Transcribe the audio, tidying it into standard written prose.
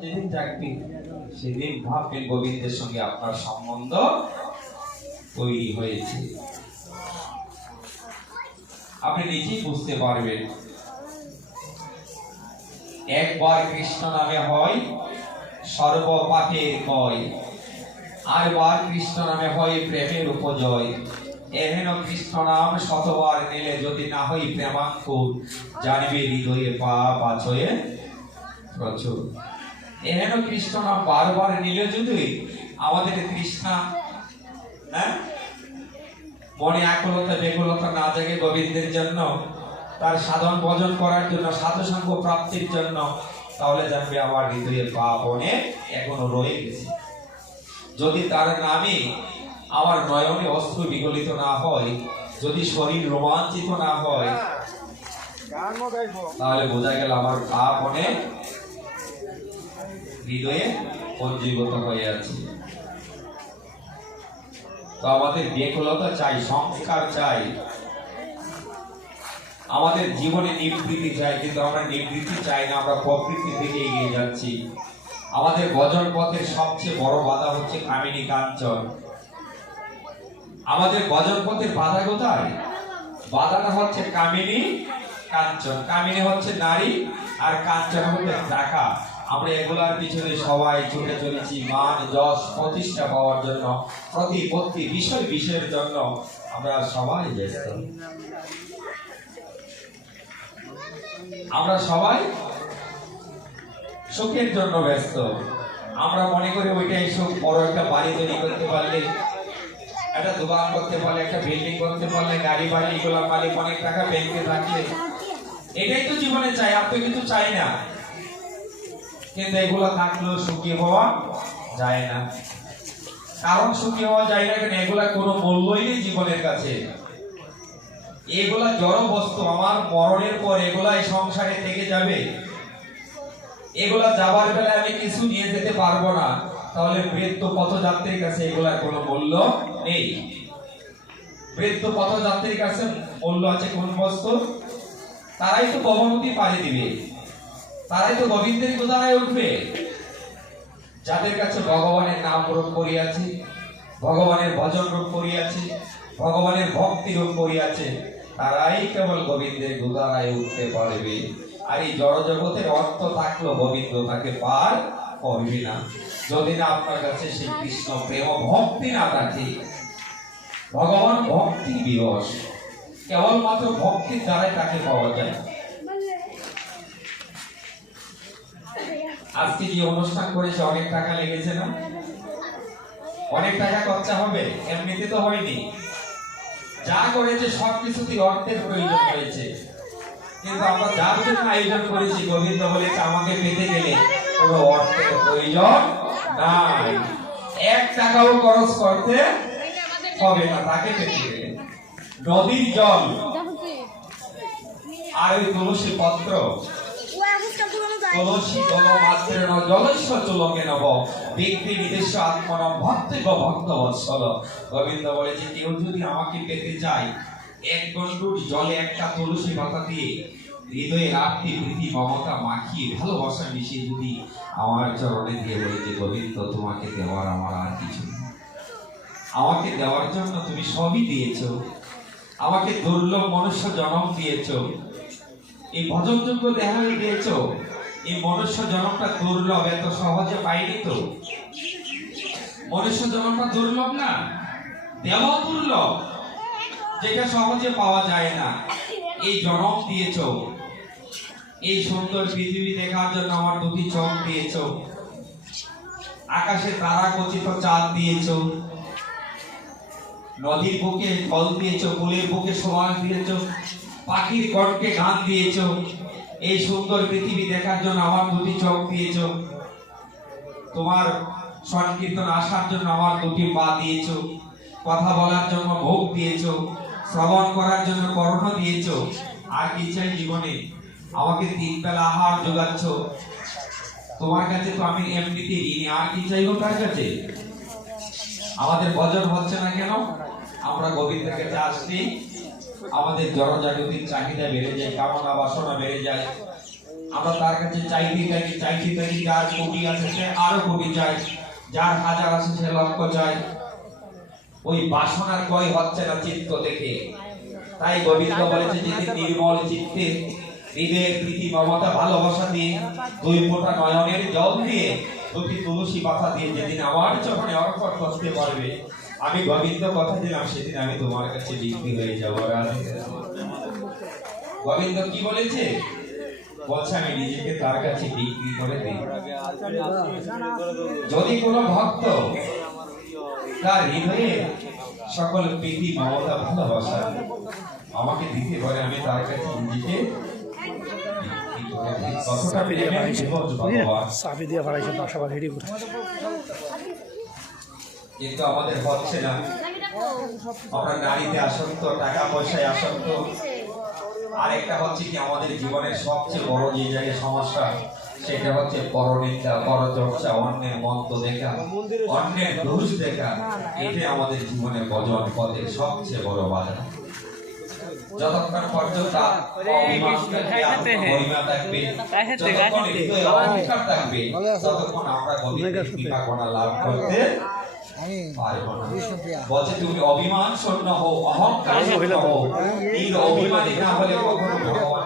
যেদিন থাকবে সেদিন ভাববেন গোবিন্দের সঙ্গে আপনার সম্বন্ধ তৈরি হয়েছে। আপনি নিজেই বুঝতে পারবেন। একবার কৃষ্ণ নামে হয় সর্ব পাপের ক্ষয়, আর বার কৃষ্ণ নামে হয় প্রেমের উপজয়। এহেন কৃষ্ণ নাম শতবার নিলে যদি না হই প্রেমাঙ্কুর, জানবে হৃদয়ে পাপ আছয়ে প্রচুর। এহেন কৃষ্ণ নাম বারবার নিলে যদি আমাদের তৃষ্ণা মনে আকুলতা বেকুলতা না জাগে গোবিন্দের জন্য, তার সাধন ভজন করার জন্য, সাধু সঙ্গ প্রাপ্তির জন্য, তাহলে জানবে আমার হৃদয়ে পাপ অনেক এখনো রয়ে গেছে। যদি তার নামে আমার নয়নে অশ্রু বিগলিত না হয়, যদি শরীর রোমাঞ্চিত না হয়, তাহলে বোঝা গেল আমার পাপ অনেক হৃদয়ে পঞ্জীভূত হয়ে আছে। তো আমাদের ব্যাকুলতা চাই, সংস্কার চাই, আমাদের জীবনে নিবৃত্তি চাই, কিন্তু আমরা নিবৃত্তি চাই না, আমরা প্রকৃতির দিকে এগিয়ে যাচ্ছি। আমাদের ভজন পথের সবচেয়ে বড় বাধা হচ্ছে কামিনী কাঞ্চন। আমাদের ভজন পথের বাধা কোথায়? বাধাটা হচ্ছে কামিনী কাঞ্চন। কামিনী হচ্ছে নারী, আর কাঞ্চন হচ্ছে টাকা। আমরা এগুলার পিছনে সবাই ছুটে চলেছি মান যশ প্রতিষ্ঠা পাওয়ার জন্য, প্রতিপত্তি বিষয়ের জন্য আমরা সবাই ব্যস্ত। আমরা সবাই সুখের জন্য ব্যস্ত। আমরা মনে করি ওইটাই সুখ। বড় একটা বাড়ি তৈরি করতে পারলে, একটা দোকান করতে পারলে, একটা বিল্ডিং করতে পারলে, গাড়ি বাড়ি এগুলোর মালিক, অনেক টাকা ব্যাংকে থাকলে, এটাই তো জীবনে চাই। আর তো কিছু চাই না। কিন্তু এগুলো থাকলেও সুখী হওয়া যায় না। কারণ সুখী হওয়া যায় না কেন? এগুলা কোনো মূল্যই নেই জীবনের কাছে। এগুলা জড় বস্তু। আমার মরণের পর এগুলা এই সংসারে থেকে যাবে। এগুলা যাবার বেলায় আমি কিছু নিয়ে যেতে পারবো না। তাহলে মৃত্যু পথযাত্রীর কাছে এগুলার কোনো মূল্য নেই। মৃত্যু পথযাত্রীর কাছে মূল্য আছে কোন বস্তু? তারাই তো ভবনতি পাড়ি দিবে, তারাই তো গোবিন্দের গোদারায় উঠবে। যাদের কাছে ভগবানের নাম রূপ করিয়াছে, ভগবানের ভজন রূপ করিয়াছে, ভগবানের ভক্তি রূপ করিয়াছে, তারাই কেবল গোবিন্দের গোদারায় উঠতে পারবে। আর এই জড় জগতের অর্থ থাকলো গোবিন্দ তাকে পার করবে না। যদি না আপনার কাছে সেই কৃষ্ণ প্রেম ভক্তি না থাকে। ভগবান ভক্তি বিরস, কেবলমাত্র ভক্তির দ্বারাই তাকে পাওয়া যায়। আজকে যে অনুষ্ঠান করেছে অনেক টাকা লেগেছে না? অনেক টাকা খরচা হবে, এমনিতে তো হয়নি। যা করেছে সবকিছুতে অর্থের প্রয়োজন হয়েছে। কিন্তু আমরা যার জন্য আয়োজন করেছি, গোবিন্দ বলেছে আমাকে পেতে গেলে কোনো অর্থের প্রয়োজন নাই, 1 টাকাও খরচ করতে হবে না তাকে পেতে গেলে। নদীর জল আর ওই তুলসী পত্র, তুলসী দল মাত্রেণ জলস্য চুলকে নব ব্যক্তি নিজস্ব আত্মনম ভক্তৈব ভক্তবৎসল। গোবিন্দ বলেছে কেউ যদি আমাকে পেতে চায়, 1 গণ্ডূর জলে 1টা তুলসী পাতা দিয়ে হৃদয়ে রাখতে প্রীতি মমতা মাখিয়ে ভালোবাসা মিশিয়ে যদি আমার চরণে দিয়ে বলেছে গোবিন্দ তোমাকে দেওয়ার আমার আর কিছু নেই, আমাকে দেওয়ার জন্য তুমি সবই দিয়েছো, আমাকে দুর্লভ মনুষ্য জন্ম দিয়েছো, এই ভজনযোগ্য দেহ দিয়েছো, এই মনুষ্য জন্মটা দুর্লভ, এত সহজে পাইনি তো। মনুষ্য জন্মটা দুর্লভ না, দেহ দুর্লভ, যেটা সহজে পাওয়া যায় না। এই জন্ম দিয়েছো, এই সুন্দর পৃথিবী দেখার জন্য আমার 2টি চোখ দিয়েছো, আকাশে তারা খচিত চাঁদ দিয়েছো, নদীর বুকে ফল দিয়েছো, ফুলের বুকে সুবাস দিয়েছো, পাখির কণ্ঠে গান দিয়েছো, এই সুন্দর পৃথিবী দেখার জন্য আমার 2টি চোখ দিয়েছো, তোমার সংকীর্তন আসার জন্য আমার 2টি পা দিয়েছো, কথা বলার জন্য মুখ দিয়েছো, শ্রবণ করার জন্য কর্ণ দিয়েছো। আর কি চাই জীবনে? আমাকে 3 বেলা আহার যোগাচ্ছ। তোমার কাছে তো আমি এমনিতে ঋণী, আর কি চাইবো তার কাছে? আমাদের ভজন হচ্ছে না কেন? আমরা গোবিন্দের কাছে আসছি, আমাদের জড়জাগতিক চাহিদা বেড়ে যায়, কামনা বাসনা বেড়ে যায়, আমরা তার কাছে চাইতে চাইতে যার কোটি আছে সে আরো কোটি চাই, যার হাজার আছে সে লক্ষ চাই। ওই বাসনার কয় হচ্ছে না চিত্ত থেকে। তাই গোবিন্দ বলেছে যে নির্মল চিত্তে হৃদয়ের প্রীতি মমতা ভালোবাসা দিয়ে দুই ফোঁটা নয়নের জল দিয়ে দুটি তুলসী পাতা দিয়ে যেদিন আমার চরণে অর্পণ করতে পারবে, আমি গোবিন্দ কথা দিলাম সেদিন আমি তোমার কাছে বিক্রি হয়ে যাবো। গোবিন্দ কি বলেছে? বলছে আমি নিজেকে তার কাছে বিক্রি করে দিই। যদি কোনো ভক্ত তার হৃদয়ে সকল প্রীতি মমতা ভালোবাসা আমাকে দিতে পারে, আমি তার কাছে নিজেকে কিন্তু আমাদের হচ্ছে না। আমরা নারীতে আসক্ত, টাকা পয়সায় আসক্ত। আরেকটা হচ্ছে কি আমাদের জীবনের সবচেয়ে বড় যে জায়গায় সমস্যা সেটা হচ্ছে পরনিন্দা, পরচর্চা, অন্যের মন্ত দেখা, অন্যের দোষ দেখা। এটা আমাদের জীবনের ভজন পথের সবচেয়ে বড় বাধা। যতক্ষণ পর্যন্ত অভিমান থাকবে, মহিমা থাকবে, যতক্ষণ হৃদয়ে অহংকার থাকবে, ততক্ষণ আমরা গোবিন্দের কৃপা কণা লাভ করতে পারবো না। বলছে তুমি অভিমান শূন্য হও, অহংকার শূন্য হও। এই অভিমানী না হলে কখনো ভগবান